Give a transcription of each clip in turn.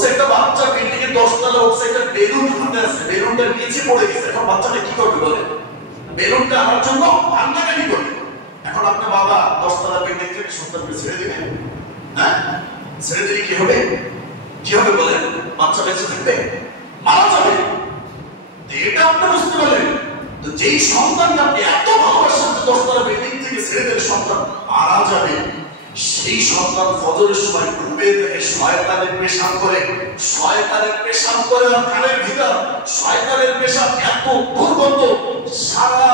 বলছে একটা বাচ্চা বিল্ডিং এর 10 তলা উঠছে, একটা বেলুন হাতে আছে, বেলুনটা নিচে পড়ে গেছে। এখন বাচ্চাটা কি করবে বলে? বেলুনটা আনার জন্য কান্নাকাটি করবে। এখন আপনার বাবা 10 তলা বিল্ডিং থেকে সন্তানকে ছেড়ে দিবেন? হ্যাঁ, ছেড়ে দিলে কি হবে? কি হবে বলেন? বাচ্চা বেঁচে থাকবে? মারা যাবে। এটা আপনি বুঝতে পারলেন? তো যেই সন্তানকে আপনি এত ভালোবাসেন, 10 তলা বিল্ডিং থেকে ছেড়ে দিলে সন্তান মারা যাবে, সেই সন্তান ফজরের সময় ঘুমে থেকে শয়তানের পেশাব করে, শয়তানের পেশাব করে আর কানের ভিতর শয়তানের পেশাব এত দুর্গন্ধ, সারা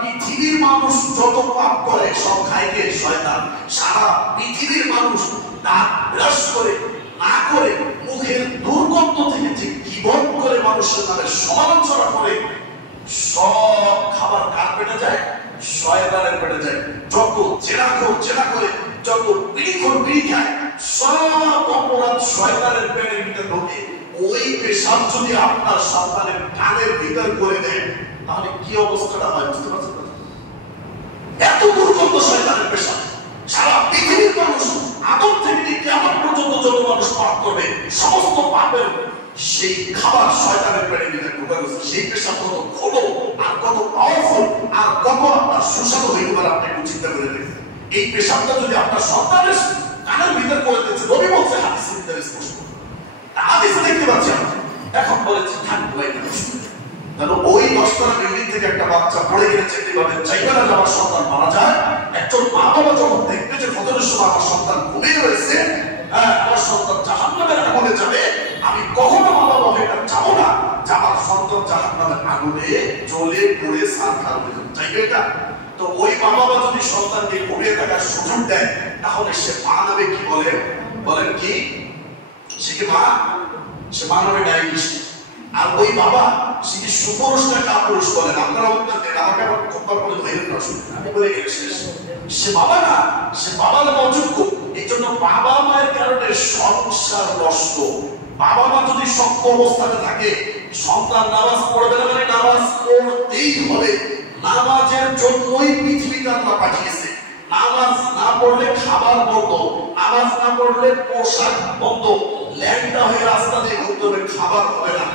পৃথিবীর মানুষ যত পাপ করে সব খাইকে শয়তান। সারা পৃথিবীর মানুষ দাঁত ব্রাশ করে না করে মুখের দুর্গন্ধ থেকে যে গীবত করে মানুষের নামে সমালোচনা করে, সব খাবার কার পেটে যায়? শয়তানের পেটে যায়। যত জেনাখোর জেনা করে, যত বিড়িখোর বিড়ি খায়, সব অপরাধ শয়তানের পেটের ভিতরে ঢোকে। ওই পেশাব যদি আপনার সন্তানের কানের ভিতর করে দেয়, তাহলে কি অবস্থাটা হয় বুঝতে পারছেন? এত দুর্গন্ধ শয়তানের পেশাব। সারা পৃথিবীর মানুষ আদম থেকে কিয়ামত পর্যন্ত যত মানুষ পাপ করবে, সমস্ত পাপের সেই খাবার শয়তানের পেটের ভিতরে ঢোকা গেছে। সেই পেশাব কত ঘন আর কত পাওয়ারফুল আর কত আপনার সুস্বাদু হইতে পারে, আপনি একটু চিন্তা করে দেখেন। এই পেশাবটা যদি আপনার সন্তানের কানের ভিতর করে দিচ্ছে, নবী বলছে হাদিসের ভিতরে স্পষ্ট, হাদিসে দেখতে পাচ্ছি আমরা। এখন বলেছে থাকবো এটা, তাহলে ওই 10 তলা বিল্ডিং থেকে একটা বাচ্চা পড়ে গেছে, যেভাবে চাইবে না আমার সন্তান মারা যায়। একজন মা বাবা যখন দেখবে যে ফজরের সময় আমার সন্তান ঘুমিয়ে রয়েছে, আমার সন্তান জাহান্নামের আগুনে যাবে, আমি কখনো মা বাবা এটা চাবো না যে আমার সন্তান জাহান্নামের আগুনে জ্বলে পুড়ে ছারখার হয়ে যাবে। চাইবে এটা? তো ওই মা বাবা যদি সন্তানকে ঘুমিয়ে থাকার সুযোগ দেয়, তাহলে সে মা নামে কি বলে? বলেন কি? সে কি মা? সে মা নামে ডায়াবেটিস। আর ওই বাবা সে কি সুপুরুষ না কাপুরুষ বলেন? আপনারা উত্তর দেন, আমাকে আবার খোঁপার করে ধৈর্য না শুনতে, আমি বলে গেলে শেষ। সে বাবা না, সে বাবা নামে অযোগ্য। এই জন্য বাবা মায়ের কারণে সংসার নষ্ট। বাবা মা যদি শক্ত অবস্থানে থাকে, সন্তান নামাজ পড়বে না, মানে নামাজ পড়তেই হবে। নামাজের জন্যই পৃথিবীতে আল্লাহ পাঠিয়েছে। নামাজ না পড়লে খাবার বন্ধ, নামাজ না পড়লে পোশাক বন্ধ, ল্যাংটা হয়ে রাস্তা দিয়ে ঘুরতে হবে, খাবার হবে না।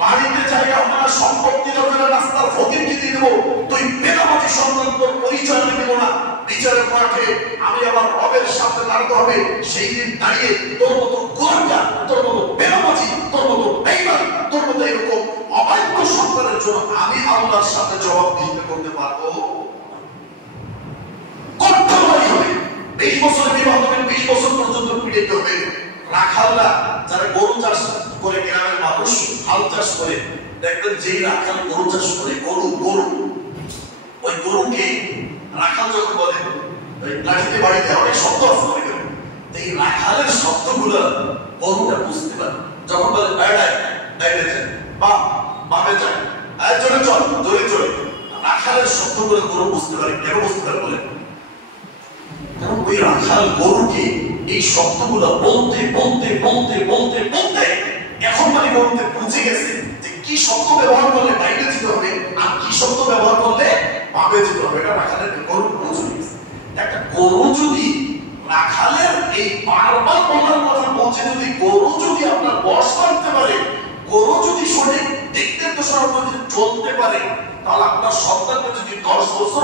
বাড়িতে জায়গা হবে না, সম্পত্তি হবে না, রাস্তার ফকিরকে দিয়ে দেবো, তুই বেনামাজি সন্তান, তোর পরিচয় আমি দেবো না। বিচারের মাঠে আমি আমার রবের সামনে দাঁড়াতে হবে। সেই দিন দাঁড়িয়ে তোর মতো গুনাহগার, তোর মতো বেনামাজি, তোর মতো বেঈমান, তোর মতো এরকম অবাধ্য সন্তানের জন্য আমি আল্লাহর সামনে জবাবদিহিতা করতে পারবো? করতে হবে। 20 বছর বিবাহ হবে, 20 বছর পর্যন্ত পিটাইতে হবে। রাখালরা যারা গরু চাষ করে, গ্রামের মানুষ হাল চাষ করে, দেখবেন যেই রাখাল গরু চাষ করে, গরু ওই গরুকে রাখাল যখন বলে লাঠিতে বাড়িতে অনেক শব্দ আছে, এই রাখালের শব্দগুলো গরুটা বুঝতে পারে। যখন বলে বাইরে যায়, বামে যায়, জোরে চল, জোরে চলে, রাখালের শব্দগুলো গরু বুঝতে পারে। কেন বুঝতে পারে বলে? কারণ ওই রাখাল গরুকে এই শব্দগুলো বলতে বলতে বলতে বলতে বলতে এখন মানে গরুতে বুঝে গেছে যে কি শব্দ ব্যবহার করলে ডাইনে যেতে হবে আর কি শব্দ ব্যবহার করলে বামে যেতে হবে। এটা রাখালের গরু বুঝে গেছে। একটা গরু যদি রাখালের এই বারবার বলার কথা বলছে, যদি গরু যদি আপনার বশ করতে পারে, গরু যদি সঠিক দিক নির্দেশনা যদি চলতে পারে, তাহলে আপনার সন্তানকে যদি 10 বছর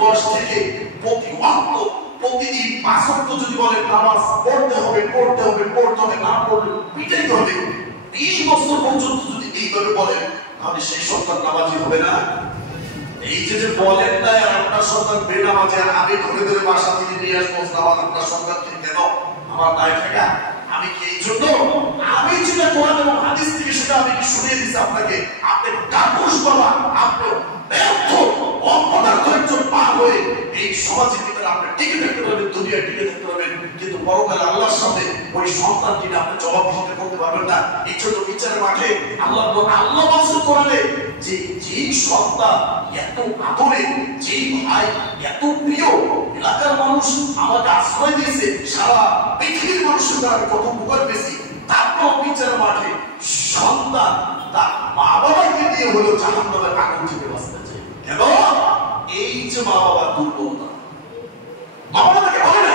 বয়স থেকে প্রতি ওয়াক্ত প্রতিদিন 5 ওয়াক্ত যদি বলে নামাজ পড়তে হবে পড়তে হবে পড়তে হবে, না পড়লে পিটাইতে হবে, 20 বছর পর্যন্ত যদি এইভাবে বলেন, তাহলে সেই সন্তান নামাজি হবে না? এই যে বলেন না আপনার সন্তান বেনামাজি, আর আমি ধরে ধরে বাসা থেকে নিয়ে আসবো নামাজ আপনার সন্তানকে, কেন আমার দায় থাকা? আমি কি এই জন্য আমি যেটা কোরআন এবং হাদিস থেকে সেটা আমি কি শুনিয়ে দিচ্ছি আপনাকে? আপনি কাপুরুষ বাবা, আপনি ব্যর্থ অপদার্থ একজন পা হয়ে এই সমাজের ভিতরে আপনি টিকে থাকতে পারবেন, দুনিয়ায় টিকে থাকতে পারবেন, কিন্তু পরকালে আল্লাহর সামনে ওই সন্তানকে আপনি জবাবদিহিতা করতে পারবেন না। এই জন্য বিচারের মাঠে আল্লাহ বলছেন কোরআনে যে যেই সন্তান এত আদরে, যেই ভাই এত প্রিয়, এলাকার মানুষ আমাকে আশ্রয় দিয়েছে, সারা পৃথিবীর মানুষের দ্বারা কত উপকার পেয়েছি, তারপর বিচারের মাঠে সন্তান তার মা বাবাকে দিয়ে হলো জাহান্নামের আগুন থেকে বাঁচতে চায়। কেন? এই যে মা বাবার দুর্বলতা, মা বাবাকে বলে না,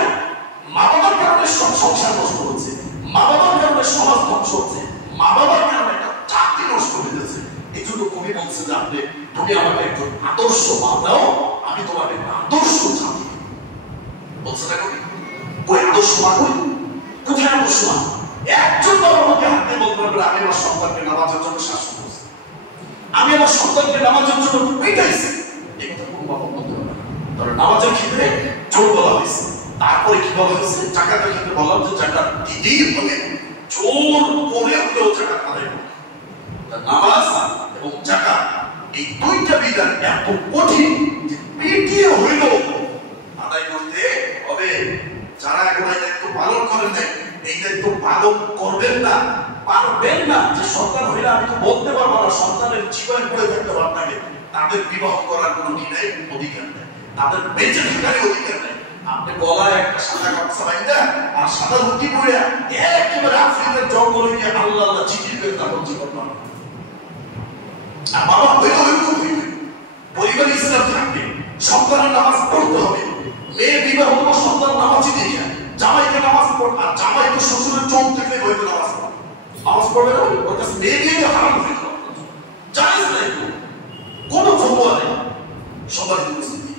মা বাবার কারণে সংসার নষ্ট হচ্ছে, মা বাবার কারণে সমাজ তুমি আমাকে একজন আদর্শ মা দাও, আমি তোমাকে আদর্শ জাতি বলছে না কবি। ওই আদর্শ মা কই? কোথায় আদর্শ মা? একজন বাবা আমাকে হাতে বলতে পারবে আমি আমার সন্তানকে নামাজের জন্য শাসন করছি, আমি আমার সন্তানকে নামাজের জন্য পিটাইছি, এই কথা কোনো বাবা বলতে পারবে না। কারণ নামাজের ক্ষেত্রে জোর বলা হয়েছে, তারপরে কি বলা হয়েছে? জাকাতের ক্ষেত্রে বললাম যে জাকাত দিতেই হবে, জোর করে হলেও জাকাত আদায় করবে। নামাজ এবং জাকাত এই দুইটা বিধান এত কঠিন যে পিটিয়ে হইলেও আদায় করতে হবে। যারা এখন এই দায়িত্ব পালন করেন নাই, এই দায়িত্ব পালন করবেন না, পারবেন না, যে সন্তান হইলে আমি তো বলতে পারবো না, সন্তানের জীবনে পড়ে থাকতে আপনাকে, তাদের বিবাহ করার কোনো কি নাই, অধিকার নেই, তাদের বেঁচে থাকার অধিকার নেই। আপনি গলায় একটা সাদা গামছা বাইন্দা আর সাদা রুটি পরে একেবারে আফ্রিকার জঙ্গলে গিয়ে আল্লাহ আল্লাহ জিকির করে তারপর জীবন পাবেন। আর বাবা হইলে পরিবার ইসলাম থাকবে, সন্তানের নামাজ পড়তে হবে, মেয়ে বিবাহ হলো সন্তান নামাজই দেখে, জামাইকে নামাজ পড়, আর জামাই তো শ্বশুরের চোখ থেকে হয়তো নামাজ পড়ে, নামাজ পড়বে না, ওর কাছে মেয়ে দিয়ে হারাম হয়ে গেল, জায়েজ নাই, কোনো ফতোয়া নেই। সবারই উপস্থিতি।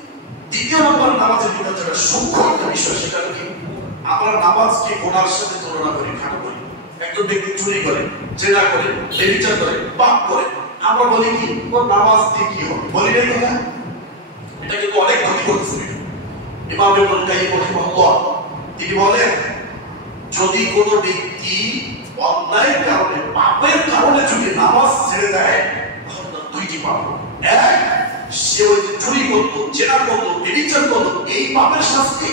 দ্বিতীয় নম্বর নামাজের ভিতরে যেটা সূক্ষ্ম একটা বিষয়, সেটা কি আমরা নামাজকে গুনার সাথে তুলনা করি, খাটো করি। একজন ব্যক্তি চুরি করে, জেনা করে, ব্যভিচার করে, পাপ করে, আমরা বলি কি ও নামাজ দিয়ে কি হবে, বলি নাই কথা? এটা কিন্তু অনেক ক্ষতি করতেছে। ইমাম ইবনুল কাইয়িম রাহিমাহুল্লাহ তিনি বলেন, যদি কোনো ব্যক্তি অন্যায়ের কারণে, পাপের কারণে যদি নামাজ ছেড়ে দেয়, তাহলে দুইটি পাপ। এক, সে ওই যে চুরি করতো, জেনা করতো, ব্যভিচার করতো, এই পাপের শাস্তি।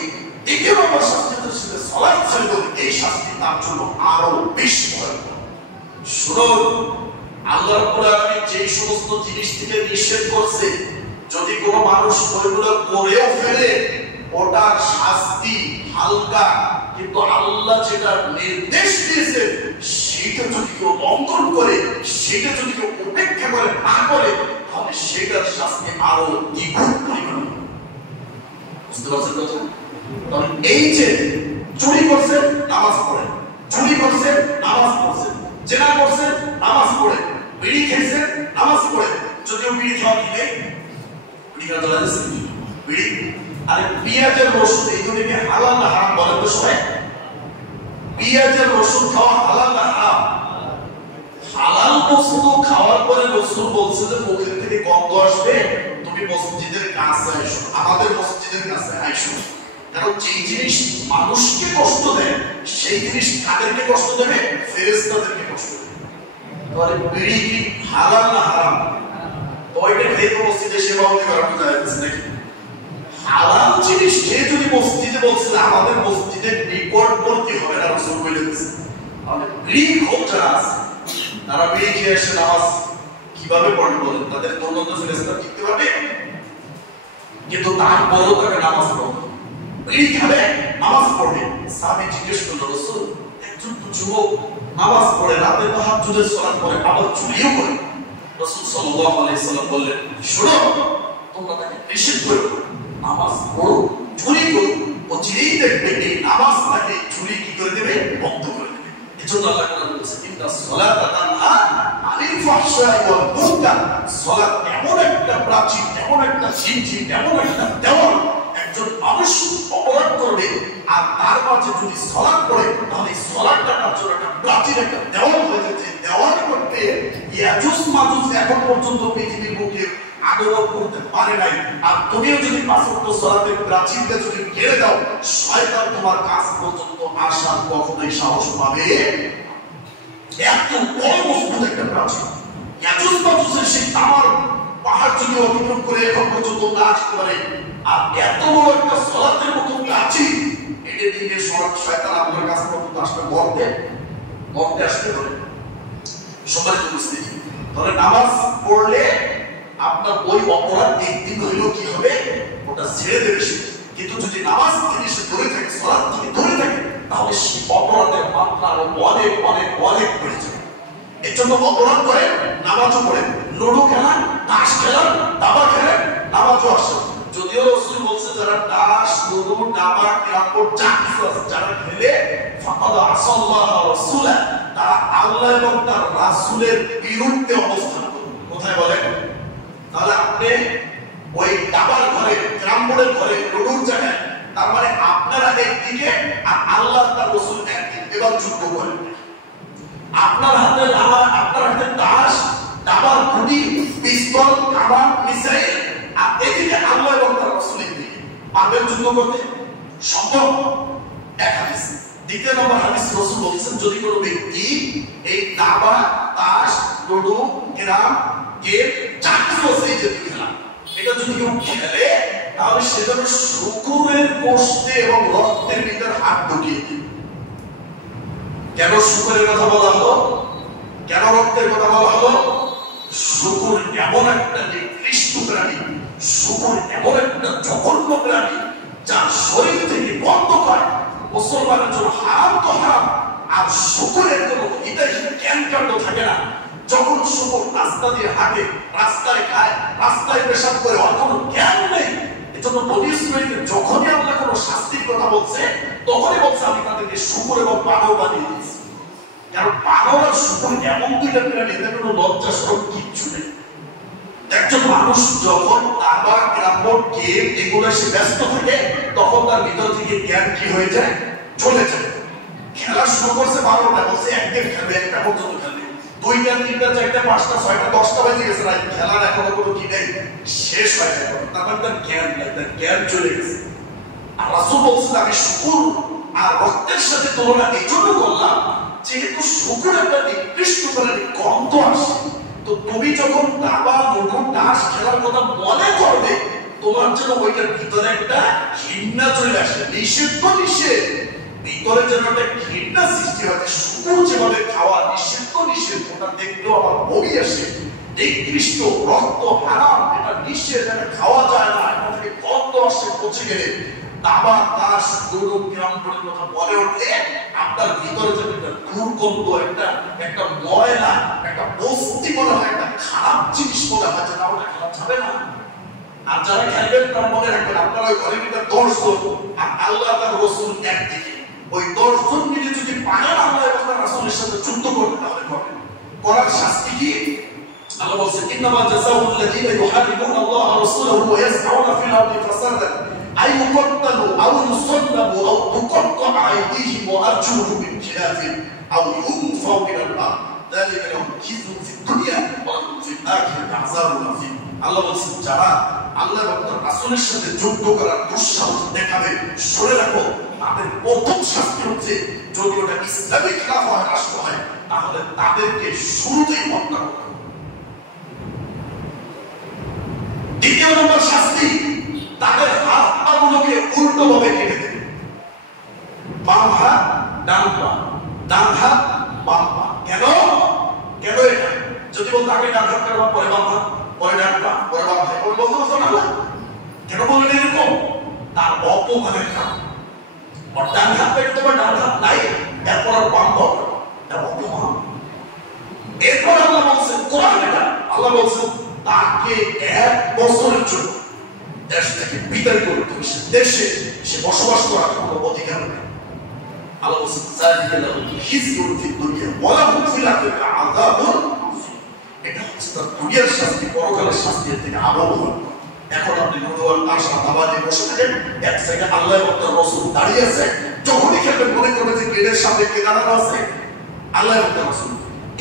দ্বিতীয় নম্বর শাস্তি হচ্ছে সে সালাত ছেড়ে দিল, এই শাস্তি তার জন্য আরো বেশি ভয়ঙ্কর। শুনুন, আল্লাহ রাব্বুল আলামিন যে সমস্ত জিনিস থেকে নিষেধ করছে, যদি কোনো মানুষ ওইগুলো করেও ফেলে, ওটার শাস্তি হালকা, কিন্তু আল্লাহ যেটা নির্দেশ দিয়েছে সেটা যদি কেউ লঙ্ঘন করে, সেটা যদি কেউ উপেক্ষা করে না করে, তাহলে সেটার শাস্তি আরো দ্বিগুণ পরিমাণে। বুঝতে পারছেন কথা? কারণ এই যে চুরি করছেন, নামাজ পড়েন, চুরি করছেন, নামাজ পড়ছেন, জেনা করছেন, নামাজ পড়ে, বিড়ি খেয়েছেন, নামাজ পড়ে, যদিও বিড়ি খাওয়া কি নেই, বিড়ি খাওয়া চলে যাচ্ছে, বিড়ি আরে পেঁয়াজের রসুন এই দুটোকে হালাল না হারাম বলেন তো সবাই? পেঁয়াজের রসুন খাওয়া হালাল না হারাম? হালাল বস্তু খাওয়ার পরে রসুল বলছে যে মুখের থেকে গন্ধ আসবে, তুমি মসজিদের কাছে আইসো, আমাদের মসজিদের কাছে আইসো। কারণ যেই জিনিস মানুষকে কষ্ট দেয়, সেই জিনিস কাদেরকে কষ্ট দেবে? ফেরেশতাদেরকে কষ্ট দেবে। তাহলে বিড়ি কি হালাল না হারাম? ওইটা খেয়ে তো মসজিদে সেবা হতে পারবে নাকি? হালাল জিনিস খেয়ে যদি মসজিদে বলছে আমাদের মসজিদের নিকটবর্তী হবে না, রাসূল বলে দিয়েছেন। তাহলে বিড়ি খোর যারা আছে, তারা বিড়ি খেয়ে এসে নামাজ কিভাবে পড়বে বলেন? তাদের দুর্গন্ধ ফেরেশতা দেখতে পাবে, কিন্তু তারপরেও তাকে নামাজ পড়বে, বিড়ি খাবে, নামাজ পড়বে। সাহাবী জিজ্ঞেস করলো, রাসূল একজন যুবক নামাজ পড়ে, রাতে তাহাজ্জুদের সালাত পড়ে, আবার চুরিও করে। রাসূল সাল্লাল্লাহু আলাইহি ওয়াসাল্লাম বললেন, শোনো, তোমরা তাকে নিষেধ করো, নামাজ পড়ো, চুরি করো, ও চিরেই দেখবে এই নামাজ তাকে চুরি কি করে দেবে? বন্ধ করে দেবে। এজন্য আল্লাহ কোরআনে বলেছেন, ইন্না সলাতা তানহা আনিল ফাহশাই ওয়াল মুনকার। সালাত এমন একটা প্রাচীর, এমন একটা ঝিনঝিন, এমন একটা দেওয়াল, একজন মানুষ অপরাধ করবে আর তার মাঝে যদি সালাত পড়ে, তাহলে সালাতটা তার জন্য একটা প্রাচীর, একটা দেওয়াল হয়ে যাচ্ছে। দেওয়াল করতে ইয়াজুজ মাজুজ এখন পর্যন্ত পৃথিবীর বুকে আগমন করতে পারে নাই। আর তুমিও যদি পাঁচ ওয়াক্ত সালাতের প্রাচীরটা যদি ঘিরে দাও, শয়তান তোমার কাছ পর্যন্ত আসার কখনোই সাহস পাবে। এত বড় মজবুত একটা প্রাচীর, ইয়াজুজ মাজুজের সেই তামার পাহাড় যদি অতিক্রম করে এখন পর্যন্ত না আসতে পারে, আর এত বড় একটা সালাতের মতো প্রাচীর, এটা দিকে শয়তান আপনার কাছ পর্যন্ত আসতে মরতে আসতে পারে। সম্মানিত উপস্থিতি, তাহলে নামাজ পড়লে আপনার ওই অপরাধ একদিন হইলেও কি হবে? ওটা ছেড়ে দেবে সে। কিন্তু যদি নামাজ থেকে সে ধরে থাকে, সালাত থেকে ধরে থাকে, তাহলে সে অপরাধের মাত্রা আরো অনেক অনেক অনেক বেড়ে যাবে। এর জন্য অপরাধ করে, নামাজও পড়ে, লুডো খেলা, তাস খেলা, দাবা খেলা, নামাজও আসে। যদিও রাসূল বলছে যারা তাস, লুডো, দাবা, ক্যারম, যা কিছু আছে, যারা খেলে ফাকাদ আসাল্লাহ ওয়া রাসূলা, তারা আল্লাহ এবং তার রাসূলের বিরুদ্ধে অবস্থান করে। কোথায় বলেন? তাহলে আপনি ওই ডাবার ঘরে, গ্রামবোর্ডের ঘরে, লুডুর জায়গায়, তার মানে আপনারা একদিকে আর আল্লাহ তার রাসূল একদিকে, এবার যুদ্ধ করেন। আপনার হাতে দাবা, আপনার হাতে তাস, দাবার গুটি, পিস্তল, কামান, মিসাইল, আর এদিকে আল্লাহ এবং তার রাসূল একদিকে। পারবেন যুদ্ধ করতে? সম্ভব? এক হাদিস। দ্বিতীয় নম্বর হাদিস, রাসূল বলেছেন যদি কোনো ব্যক্তি এই দাবা, তাস, লুডু, ক্যারাম, গেম, যা কিছু আছে এই যে খেলা, এটা যদি কেউ খেলে তাহলে সে যেন শূকরের গোশতে এবং রক্তের ভিতর হাত ঢুকিয়ে দিবে। কেন শূকরের কথা বলা হলো? কেন রক্তের কথা বলা হলো? শূকর এমন একটা নিকৃষ্ট প্রাণী, শূকর এমন একটা জঘন্য প্রাণী যার শরীর থেকে গন্ধ পায়। মুসলমানের জন্য হারাম তো হারাম, আর শূকরের কোনো হিতাহিত জ্ঞান কাণ্ড থাকে না। যখন শূকর রাস্তা দিয়ে হাঁটে, রাস্তায় খায়, রাস্তায় পেশাব করে, ওর কোনো জ্ঞান নেই। এজন্য নবী ইসমাঈল যখনই আল্লাহ কোনো শাস্তির কথা বলছে, তখনই বলছে আমি তাদেরকে শূকর এবং বানর বানিয়ে দিয়েছি। কারণ বানর আর শূকর এমন দুইটা প্রাণী, এদের কোনো লজ্জা শরম কিচ্ছু নেই। একজন মানুষ যখন দাবা, গ্রামবোর্ড, গেম এগুলো সে ব্যস্ত থাকে, তখন তার ভিতর থেকে জ্ঞান কি হয়ে যায়? চলে যায়। খেলা শুরু করছে 12টা, বলছে একদিন খেলবে, একটা পর্যন্ত খেলবে, 2টা, 3টা, 4টা, 5টা, 6টা, 10টা বেজে গেছে, না খেলার এখনো কোনো কি নেই, শেষ হয়ে যায়। তারপর তার জ্ঞান নাই, তার জ্ঞান চলে গেছে। আর রাসূল বলছেন আমি শূকর আর রক্তের সাথে তুলনা এই জন্য করলাম, যেহেতু শূকর একটা নিকৃষ্ট প্রাণী, গন্ধ আসে। তো তুমি যখন দাবা, লুডু, তাস খেলার কথা মনে করবে, তোমার জন্য ওইটার ভিতরে একটা ঘৃণা চলে আসে। নিষেধ তো নিষেধ, ভিতরে যেন একটা ঘৃণা সৃষ্টি হয়। শূকর যেভাবে খাওয়া নিষেধ তো নিষেধ, ওটা দেখলেও আমার বমি আসে। নিকৃষ্ট, রক্ত হারাম, এটা নিষেধ, এটা খাওয়া যায় না, এটা থেকে গন্ধ আসে পচে গেলে। দাবা, তাস, লুডু, ক্যারাম বোর্ডের কথা বলে উঠলে আপনার ভিতরে যে একটা দুর্গন্ধ, একটা ময়লা, একটা বস্তি মনে হয়, একটা খারাপ জিনিস মনে হয়, যে না ওটা খেলা যাবে না। আর যারা খেলবেন তারা মনে রাখবেন আপনারা ওই ঘরের ভিতরে 10 জন আর আল্লাহ তার রাসূল একদিকে। ওই 10 জন মিলে যদি পারেন আল্লাহ এবং তার রাসূলের সাথে যুদ্ধ করতে, তাহলে করবেন। করার শাস্তি কি? আল্লাহ বলেছেন ইন্নামা জাযাউল লাযীনা ইউহারিবুনা আল্লাহ ওয়া রাসূলাহু ওয়া ইয়াসআউনা ফিল আরদি ফাসাদান আই ইউকাত্তালু আও ইউসাল্লাবু আও তুকাত্তা'a আইদিহিম ওয়া আরজুলুহুম মিন খিলাফিন আও ইউনফাউ মিনাল আরদ যালিকা লাহুম খিজুন ফিদ দুনিয়া ওয়া লাহুম ফিল আখিরাতি আযাবুন আযীম। আল্লাহ বলেছেন যারা আল্লাহ এবং তার রাসূলের সাথে যুদ্ধ করার দুঃসাহস দেখাবে, শুনে রাখো তাদের প্রথম শাস্তি হচ্ছে, যদি ওটা ইসলামিক খেলাফত রাষ্ট্র হয়, তাহলে তাদেরকে শুরুতেই হত্যা করতে হবে। দ্বিতীয় নম্বর শাস্তি, তাদের হাত পাগুলোকে উল্টো ভাবে কেটে দেবে। বাম হাত ডান পা, ডান হাত বাম পা। কেন? কেন এটা? যদি বলতো আগে ডান হাত কাটবা, পরে বাম হাত, পরে ডান পা, পরে বাম হাত, ওই বলতে পারতো না। কেন বললেন এরকম? তার অপমানের কারণ। আর ডান হাত পেটে তোমার ডান হাত নাই, এরপর আর বাম হাত, এটা অপমান। এরপর আল্লাহ বলছেন, কোরআন এটা আল্লাহ বলছেন তাকে 1 বছরের জন্য দেশ থেকে বিতাড়িত করতে হবে। দেশে সে বসবাস করার কোনো অধিকার নেই। আল্লাহ বলছেন যালিকা লাহুম খিজুন ফিদ দুনিয়া ওয়া লাহুম ফিল আখিরাতি আযাবুন আযীম। এটা হচ্ছে তার দুনিয়ার শাস্তি, পরকালের শাস্তির থেকে আরো ভয়াবহ। এখন আপনি মনোয়ার আশা দাবাতে বসে থাকেন, এক সাইডে আল্লাহ এবং তার রাসূল দাঁড়িয়ে আছে, যখনই খেলবেন মনে করবেন যে গেটের সামনে কে দাঁড়ানো আছে? আল্লাহ এবং তার রাসূল।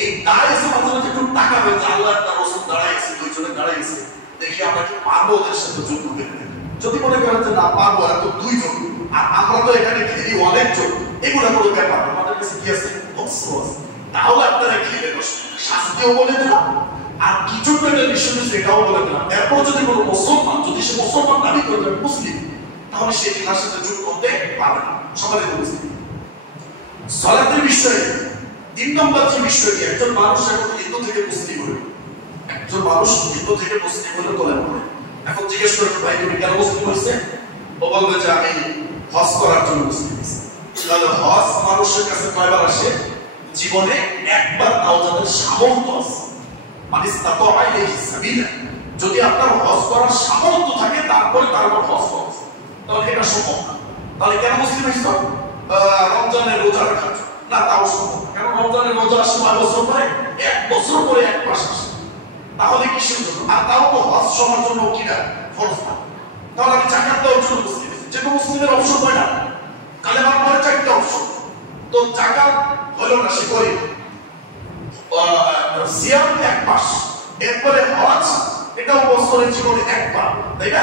এই দাঁড়িয়েছে মাঝে মাঝে একটু তাকাবেন যে আল্লাহ তার রাসূল দাঁড়াইছে, দুইজনে দাঁড়াইছে, দেখি আমরা কি পারবো ওদের সাথে যুদ্ধ করতে। যদি মনে করেন যে না পারবো, এরা তো 2 জন আর আমরা তো এখানে খেলি অনেকজন, এগুলো কোনো ব্যাপার না, আমাদের কাছে কি আছে? অস্ত্র আছে, তাহলে আপনারা খেলে বসে। শাস্তিও বলে দিলাম, আর কি জন্য এটা নিষিদ্ধ সেটাও বলে দিলাম। এরপর যদি কোনো মুসলমান, যদি সে মুসলমান দাবি করে মুসলিম, তাহলে সে খেলার সাথে যুদ্ধ করতে পারবে না। সবাই মুসলিম। সালাতের বিষয়ে 3 নম্বর যে বিষয়টি, একজন মানুষ এখন হিন্দু থেকে মুসলিম হলো, একজন মানুষ হিন্দু থেকে মুসলিম হলে তোলেন পড়ে। এখন জিজ্ঞেস করে ভাই তুমি কেন মুসলিম হয়েছে? ও বলবে যে আমি হজ করার জন্য মুসলিম হয়েছি। তাহলে হজ মানুষের কাছে কয়বার আসে? জীবনে একবার, তাও যাদের সামর্থ্য আছে। যদি আপনার হজ করার সামর্থ্য থাকে, তারপরে তারপর হজ করছে, তাহলে এটা সম্ভব না। তাহলে কেন মুসলিম হয়েছে? রমজানের রোজা রাখার জন্য না, তাও সম্ভব না। কারণ রমজানের রোজা 6 বছর পরে, 1 বছর পরে 1 মাস আসে। তাহলে কিসের জন্য? আর তাও তো হজ সবার জন্য কি না, ফরজ না। তাহলে আমি জাকাত দেওয়ার জন্য মুসলিম, যেটা মুসলিমের অপশন হয় না, কালেমার পরে 4টা অপশন। তো জাকাত হলো না, সে করে সিয়াম 1 মাস, এরপরে হজ, এটাও বছরে জীবনে 1 বার, তাই না?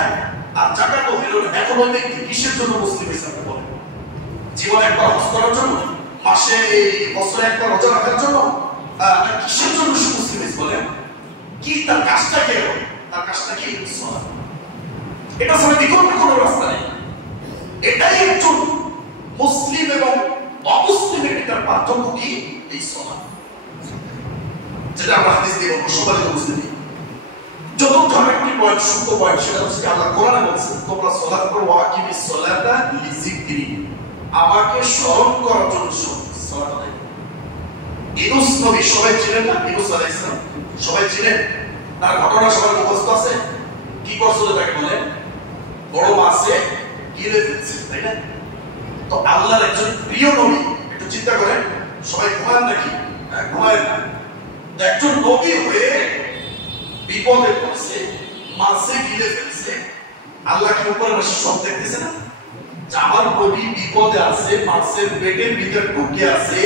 আর জাকাত তো হলো না। এখন ওই ব্যক্তি কিসের জন্য মুসলিম হিসাবে বলে? জীবনে 1 বার হজ করার জন্য, মাসে বছরে 1 বার রোজা রাখার জন্য, কিসের জন্য সে মুসলিম বলে? কি তার কাজটা কি? তার কাজটা কি? সালাত। এটা ছাড়া বিকল্প কোনো রাস্তা নেই। এটাই একজন মুসলিম এবং অমুসলিমের ভিতর পার্থক্য কি? এই সালাত, যেটা আমরা হাদিস দিয়ে সবাই মুসলিম। চতুর্থ আরেকটি পয়েন্ট, সূত্র পয়েন্ট, সেটা হচ্ছে আল্লাহ কোরআনে বলছেন, তোমরা সালাত করো, ওয়াকিমিস সালাতা লিযিকরি, আমাকে স্মরণ করার জন্য সালাত আদায় করো। ইউনূস নবী সবাই ছিলেন না? ইউনূস আলাইহিস সালাম সবাই ছিলেন, তার ঘটনা সবার মুখস্থ আছে। কি করছিল তাকে বলে? বড় মাছে গিলে ফেলছে, তাই না? তো আল্লাহর একজন প্রিয় নবী, একটু চিন্তা করেন, সবাই ঘুমান নাকি? ঘুমায় না। একজন নবী হয়ে বিপদে পড়ছে, মাছে গিলে ফেলছে, আল্লাহ কি উপরে বসে সব দেখতেছে না? যে আমার নবী বিপদে আছে, মাছের পেটের ভিতরে ঢুকে আছে,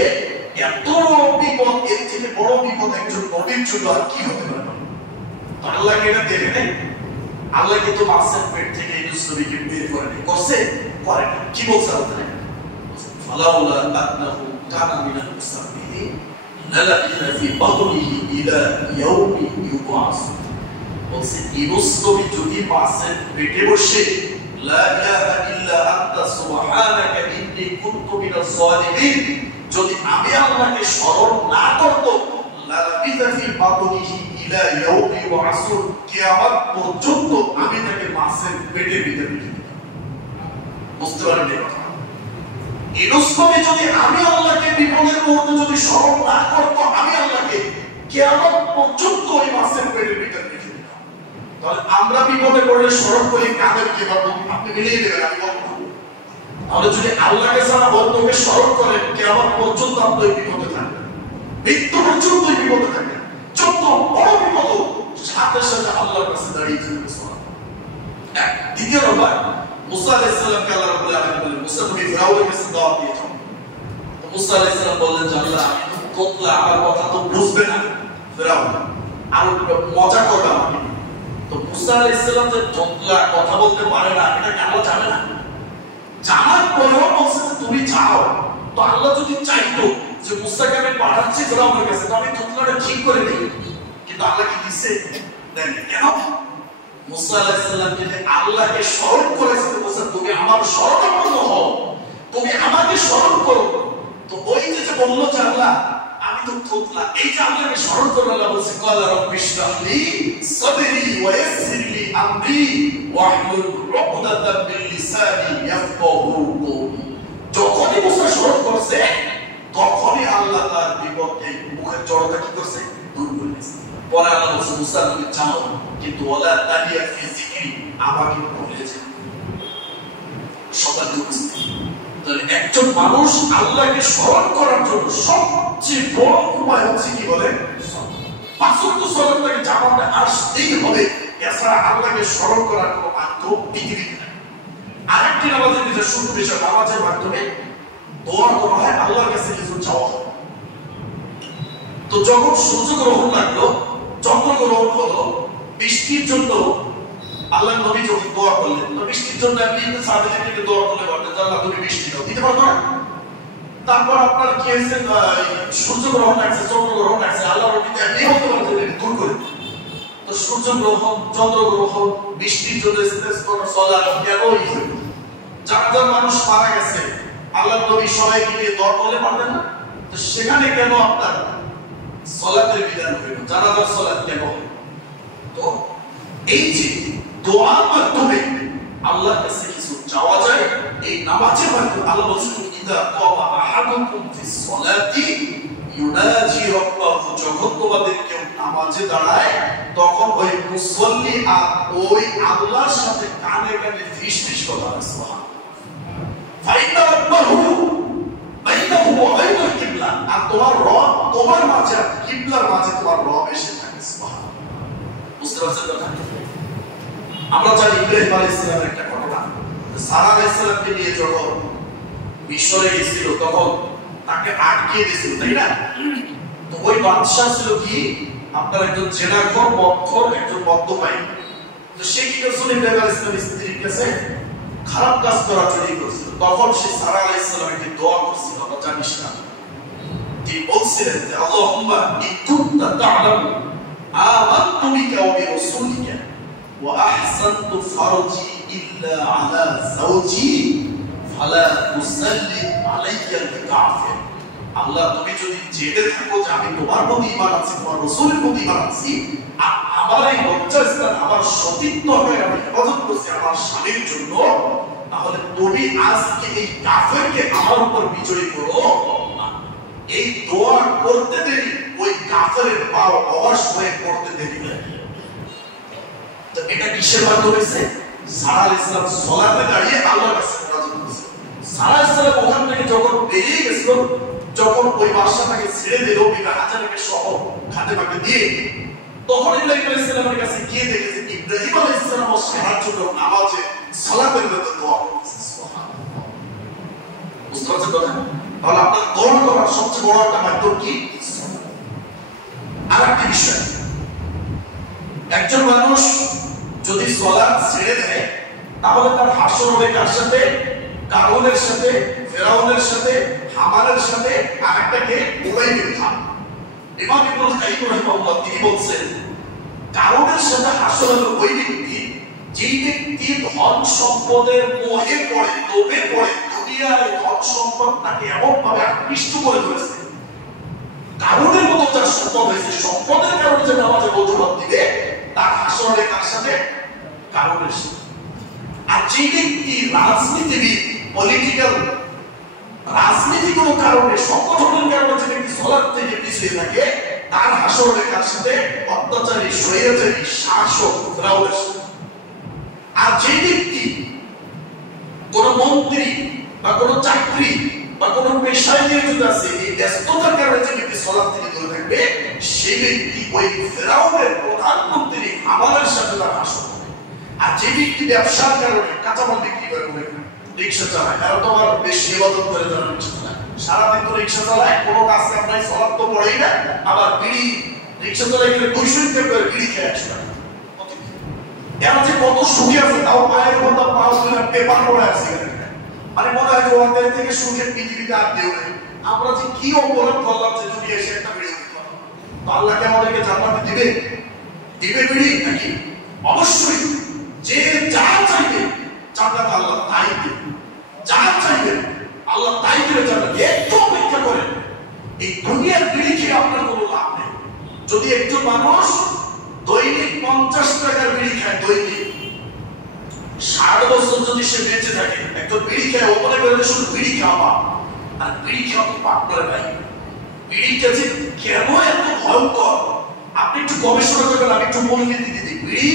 এত বড় বিপদ, এর থেকে বড় বিপদ একজন নবীর জন্য আর কি হতে পারে? আল্লাহ এটা দেখে নেই। আল্লাহ কিন্তু মাছের পেট থেকে ইউনূস নবীকে বের করে নেই, করছে? করে না। কি বলছে আল্লাহ? ফালাউলা আন্নাহু কানা মিনাল মুসাব্বিহিন লালাবিথা ফি বাতনিহি ইলা ইয়াউমি ইউবআসুন। বলছে ইউনূস নবী যদি মাছের পেটে বসে লা ইলাহা ইল্লা আনতা সুবহানাকা ইন্নী কুনতু মিনাজ জালিমিন, যদি আমি আল্লাহকে স্মরণ না করত, লালাবিথা ফি বাতনিহি ইলা ইয়াউমি ইউবআসুন, কিয়ামত পর্যন্ত আমি তাকে মাছের পেটের ভিতরে রেখে দিতাম। বুঝতে পারেন এই কথা? ইউনূস নবী যদি আমি আল্লাহকে বিপদের মুহূর্তে যদি স্মরণ না করত, আমি আল্লাহকে কিয়ামত পর্যন্ত ওই মাছের পেটের ভিতরে রেখে দিতাম। তাহলে আমরা বিপদে পড়লে স্মরণ করি কাদের কি বলবো? আপনি মিলিয়ে দেবেন, আমি বলবো। তাহলে যদি আল্লাহকে ছাড়া বন্ধুকে স্মরণ করেন, কিয়ামত পর্যন্ত আপনি ওই বিপদে থাকবেন, মৃত্যু পর্যন্ত ওই বিপদে থাকবেন। যত বড় বিপদ সাথে সাথে আল্লাহর কাছে দাঁড়িয়ে যাবেন। দ্বিতীয় নম্বর, মুসা আলাইহিস সালামকে আল্লাহ রাব্বুল আলামিন বলেন, মুসা তুমি ফিরাউনের কাছে দাওয়াত দিয়ে যাও। তো মুসা আলাইহিস সালাম বললেন যে আল্লাহ, আমি তো তোতলা, আমার কথা তো বুঝবে না ফিরাউন, আর মজা করবে আমাকে। তো মুসা আলাইহিস সালাম যে তোতলা, কথা বলতে পারে না, এটা কি আল্লাহ জানে না? জানার পরেও বলছে যে তুমি যাও। তো আল্লাহ যদি চাইতো যে মুসাকে আমি পাঠাচ্ছি ফিরাউনের কাছে, তো আমি তোতলাটা ঠিক করে দিই, কিন্তু আল্লাহ কি দিছে? দেন কেন? মুসা আলাইহিস সালাম যদি আল্লাহকে স্মরণ করেছে, মুসা তুমি আমার শরণাপন্ন হও, তুমি আমাকে স্মরণ করো। তো ওই যে বললো যে আল্লাহ আমি তো তোতলা, এই যে আল্লাহকে স্মরণ করে আল্লাহ বলছে ক্বালা রাব্বি ইশরাহ লি সাদরি ওয়া ইয়াসসির লি আমরি ওয়াহলুল উকদাতাম মিন লিসানি ইয়াফকাহু কওলি। যখনই মুসা স্মরণ করছে, তখনই আল্লাহ তার বিপদকে, মুখের জড়তা কি করছে? দূর করে দিয়েছে। পরে আল্লাহ বলছে মুসা তুমি যাও, কিন্তু ওয়ালা তানিয়া ফি যিকরি, আমাকে ভুলে যেও। সবার উপস্থিতি। তাহলে একজন মানুষ আল্লাহকে স্মরণ করার জন্য সবচেয়ে বড় উপায় হচ্ছে কি বলে? পাঁচ ওয়াক্ত সালাতটাকে জামাতে আসতেই হবে, এছাড়া আল্লাহকে স্মরণ করার কোনো মাধ্যম পৃথিবীতে নেই। আরেকটি নামাজের নিজের সুন্দর বিষয়, নামাজের মাধ্যমে দোয়া করা হয়, আল্লাহর কাছে কিছু চাওয়া হয়। তো যখন সূর্যগ্রহণ লাগলো, চন্দ্রগ্রহণ হলো, বৃষ্টির জন্য আল্লাহ নবী যখন দোয়া করলেন, তো বৃষ্টির জন্য আপনি সাহাবীদেরকে দোয়া করলে বলতেন আল্লাহ তুমি বৃষ্টি দাও, দিতে পারতো না? তারপর আপনার কি হয়েছে? সূর্যগ্রহণ লাগছে, চন্দ্রগ্রহণ লাগছে, আল্লাহ নবী এমনি বলতে পারতেন দূর করে। তো সূর্যগ্রহণ, চন্দ্রগ্রহণ, বৃষ্টির জন্য সালাত কেন হইছে? যারা মানুষ মারা গেছে, আল্লাহ নবী সবাইকে নিয়ে দোয়া করলে পারতেন না? তো সেখানে কেন আপনার সালাতের বিধান হইল? জানাজার সালাত কেন? তো এই যে দোয়ার মাধ্যমে আল্লাহর কাছে কিছু চাওয়া যায়, এই নামাজের মাধ্যমে আল্লাহ বলেছেন ইদা কামা আহাদুকুম ফিস সালাতি ইউনাজি রাব্বাহু, যখন তোমাদের কেউ নামাজে দাঁড়ায়, তখন ওই মুসল্লি আর ওই আল্লাহর সাথে কানে কানে ফিসফিস কথা বলে সুবহান। ফাইনা রাব্বাহু বাইনাহু ওয়া বাইনাল কিবলা, আর তোমার রব, তোমার মাঝে আর কিবলার মাঝে তোমার রব এসে থাকে সুবহান। আমরা জানি ইব্রাহিম আলাইহিস সালামের একটা ঘটনা, সারা আলাইহিস সালামকে নিয়ে যখন মিশরে গেছিল তখন তাকে আটকিয়ে দিয়েছিল, তাই না? তো ওই বাদশা ছিল কি আপনার একজন জেনাখোর, মদখোর, একজন মদ্যপায়ী। তো সে কি করছিল, ইব্রাহিম আলাইহিস সালামের স্ত্রীর কাছে খারাপ কাজ করার জন্য করছিল। তখন সে সারা আলাইহিস সালামকে দোয়া করছিল, আমরা জানিস না, তিনি বলছিলেন যে আল্লাহুম্মা ইন কুনতা তা'লামু আমানতু বিকা ওয়া বিরাসূলিকা ওয়া আহসানতু ফারজি ইল্লা আলা যাওজি ফালা তুসাল্লিত আলাইয়া বিকাফির। আল্লাহ, তুমি যদি জেনে থাকো যে আমি তোমার প্রতি ঈমান আছি, তোমার রাসূলের প্রতি ঈমান আছি, আমার এই লজ্জাস্থান, আমার সতীত্বকে আমি হেফাজত করছি আমার স্বামীর জন্য, তাহলে তুমি আজকে এই কাফেরকে আমার উপর বিজয়ী করো। এই দোয়া করতে দেরি ওই কাফেরের পাও অবশ হয়ে পড়তে দেরি না। তো এটা কিসের মাধ্যমে হয়েছে? সারা আলাইহিস সালাম সালাতে দাঁড়িয়ে আল্লাহর কাছে মোনাজাত করেছে। সারা আলাইহিস সালাম ওখান থেকে যখন বেরিয়ে গেছিল, যখন ওই বাদশাটাকে ছেড়ে দিল বিবি হাজারাকে সহ খাদেমাকে দিয়ে, তখন ইব্রাহিম আলাইহিস সালামের কাছে গিয়ে দেখেছে ইব্রাহিম আলাইহিস সালাম সারার জন্য নামাজে সালাতের মধ্যে দোয়া করছে। সুবহানাল্লাহ, বুঝতে পারছেন কথা? তাহলে আপনার দোয়া করার সবচেয়ে বড় একটা মাধ্যম কি? আরেকটি বিষয়, একজন মানুষ যদি সালাত ছেড়ে দেয় তাহলে তার হাসর হবে কার সাথে? কারুনের সাথে, ফেরাউনের সাথে, হামানের সাথে, আরেকটাকে উবাই বিন খাব। ইমাম ইবনুল কাইয়িম রাহিমাহুল্লাহ তিনি বলছেন, কারুনের সাথে হাসর হলো ওই ব্যক্তি যেই ব্যক্তি ধন সম্পদের মোহে পড়ে, লোভে পড়ে, দুনিয়ার ধন সম্পদ তাকে এমন ভাবে আকৃষ্ট করে ধরেছে, কারুনের মতো যার সম্পদ হয়েছে, সম্পদের কারণে যে নামাজে অজুহাত দিবে, তার হাসর হবে কার সাথে? কারুনের সাথে। আর যে ব্যক্তি রাজনীতিবিদ, পলিটিক্যাল, রাজনীতি কোনো কারণে, সংগঠনের কারণে যে ব্যক্তি সালাত থেকে পিছিয়ে থাকে, তার হাসর হবে কার সাথে? অত্যাচারী, স্বৈরাচারী, শাসক ফেরাউনের সাথে। আর যে ব্যক্তি কোন মন্ত্রী বা কোন চাকরি বা কোন পেশায় নিয়োজিত আছে, এই ব্যস্ততার কারণে যে ব্যক্তি সালাত থেকে দূরে থাকবে, সেই ব্যক্তি ওই ফেরাউনের প্রধানমন্ত্রী হামানের সাথে তার হাসর হবে। আর যে ব্যক্তি ব্যবসার কারণে কাঁচামাল বিক্রি করে, রিক্সা চালায়, কারণ তো আমার বেশি ইবাদত করে যারা রিক্সা চালায়, সারাদিন তো রিক্সা চালায়, কোনো কাজ কাম নাই, সালাত তো পড়েই না, আবার বিড়ি রিক্সা চালায় গেলে 200 টাকা করে বিড়ি খেয়ে আসবে। এরা যে কত সুখী আছে, তাও পায়ের মতো পাও ধরে পেপার পড়ে আছে, মানে মনে হয় যে ওদের থেকে সুখের পৃথিবীতে আর কেউ নেই। আমরা যে কি অপরাধ করলাম যে দুনিয়া এসে একটা বিড়ি দিতে পারবো? তো আল্লাহকে আমাদেরকে জান্নাতে দিবে? দিবে বিড়ি নাকি? অবশ্যই। যে যা চাইবে জান্নাত আল্লাহ তাই দিবে, যা চাইবে আল্লাহ তাই দিবে জান্নাত। একটু অপেক্ষা করেন, এই দুনিয়ার বিড়ি খেয়ে আপনার কোনো লাভ নেই। যদি একজন মানুষ দৈনিক 50 টাকার বিড়ি খায়, দৈনিক 60 বছর যদি সে বেঁচে থাকে, একজন বিড়ি খায়, ও মনে করে শুধু বিড়ি খাওয়া, আর বিড়ি খাওয়া তো পাপ করে ভাই। বিড়িটা যে কেন এত ভয়ঙ্কর আপনি একটু গবেষণা করবেন, আমি একটু মূলনীতি দিই। বিড়ি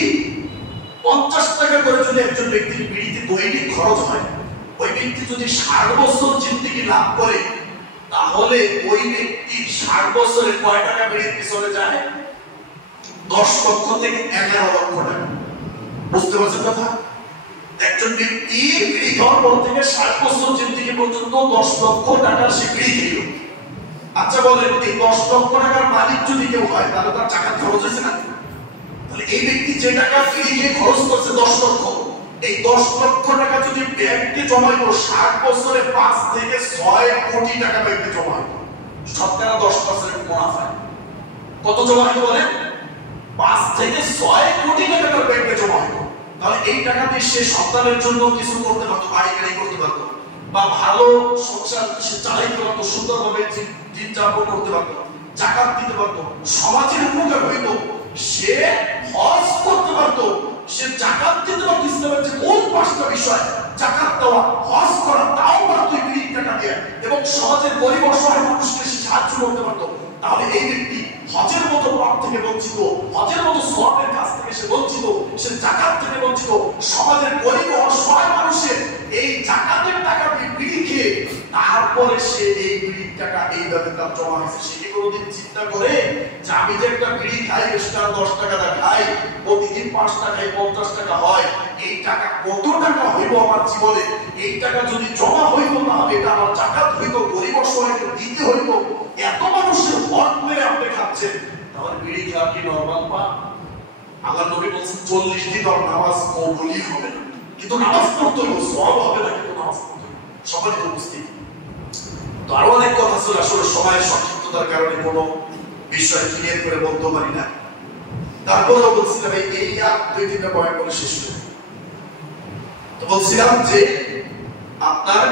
50 টাকা করে যদি একজন ব্যক্তির বিড়িতে দৈনিক খরচ হয়, ওই ব্যক্তি যদি 60 বছর জিন্দেগি লাভ করে, তাহলে ওই ব্যক্তি 60 বছরে কয় টাকা বিড়ির পিছনে যায়? 10 লক্ষ থেকে 11 লক্ষ টাকা। বুঝতে পারছেন কথা? একজন ব্যক্তি বিড়ি খাওয়ার পর থেকে 60 বছর জিন্দেগি পর্যন্ত 10 লক্ষ টাকা সে বিড়ি খেলো। আচ্ছা বলেন, এই 10 লক্ষ টাকার মালিক যদি কেউ হয়, তাহলে তার টাকা খরচ হয়েছে না? তাহলে এই ব্যক্তি যে টাকা বিড়ি খেয়ে খরচ করছে 10 লক্ষ, এই 10 লক্ষ টাকা যদি ব্যাংকে জমা করো, 60 বছরে 5 থেকে 6 কোটি টাকা ব্যাংকে জমা হয়, শতকরা 10% মুনাফা। কত জমা হয় বলেন? 5 থেকে 6 কোটি টাকা তার ব্যাংকে জমা হয়। তাহলে এই টাকা দিয়ে সে সন্তানের জন্য কিছু করতে পারতো, বাড়ি গাড়ি করতে পারতো, বা ভালো সংসার সে চালাইতে পারতো, সুন্দরভাবে দিন যাপন করতে পারতো, যাকাত দিতে পারতো, সমাজের উপকার হইতো, সে হজ করতে পারতো, সে যাকাত দিতে পারতো। ইসলামের যে মূল 5টা বিষয়, যাকাত দেওয়া, হজ করা, তাও পারতো এই বিড়ির টাকা দিয়ে, এবং সমাজের গরিব অসহায় মানুষকে সে সাহায্য করতে পারতো। তাহলে এই ব্যক্তি হজের মতো পাপ থেকে বঞ্চিত, হজের মতো সওয়াবের কাজ থেকে সে বঞ্চিত, সে যাকাত থেকে বঞ্চিত। সমাজের গরিব অসহায় মানুষের এই যাকাতের টাকা দিয়ে বিড়ি খেয়ে তারপরে সে এই বিড়ির টাকা এইভাবে তার জমা হয়েছে, সে কি কোনোদিন চিন্তা করে যে আমি যে একটা বিড়ি খাই, সেটা 10 টাকা খাই, প্রতিদিন 5 টাকায় 50 টাকা হয়, এই টাকা কত টাকা হইব আমার জীবনে, এই টাকা যদি জমা হইত তাহলে এটা আমার জাকাত হইতো, গরিব অসহায়কে দিতে হইতো, এত মানুষের হক মেরে আপনি খাচ্ছেন, তাহলে বিড়ি খাওয়া কি নরমাল পা? আল্লাহ নবী বলছেন 40 দিন আর নামাজ কবুলই হবে না, কিন্তু নামাজ পড়তে হবে, সওয়াব হবে না, কিন্তু নামাজ পড়তে হবে। সবাই তো উপস্থিত। তো আরো অনেক কথা ছিল, আসলে সময়ের সংক্ষিপ্ততার কারণে কোনো বিষয় ক্লিয়ার করে বলতে পারি না। তারপরেও বলছিলাম এই আর 2-3টা পয়েন্ট করে শেষ করে, তো বলছিলাম যে আপনার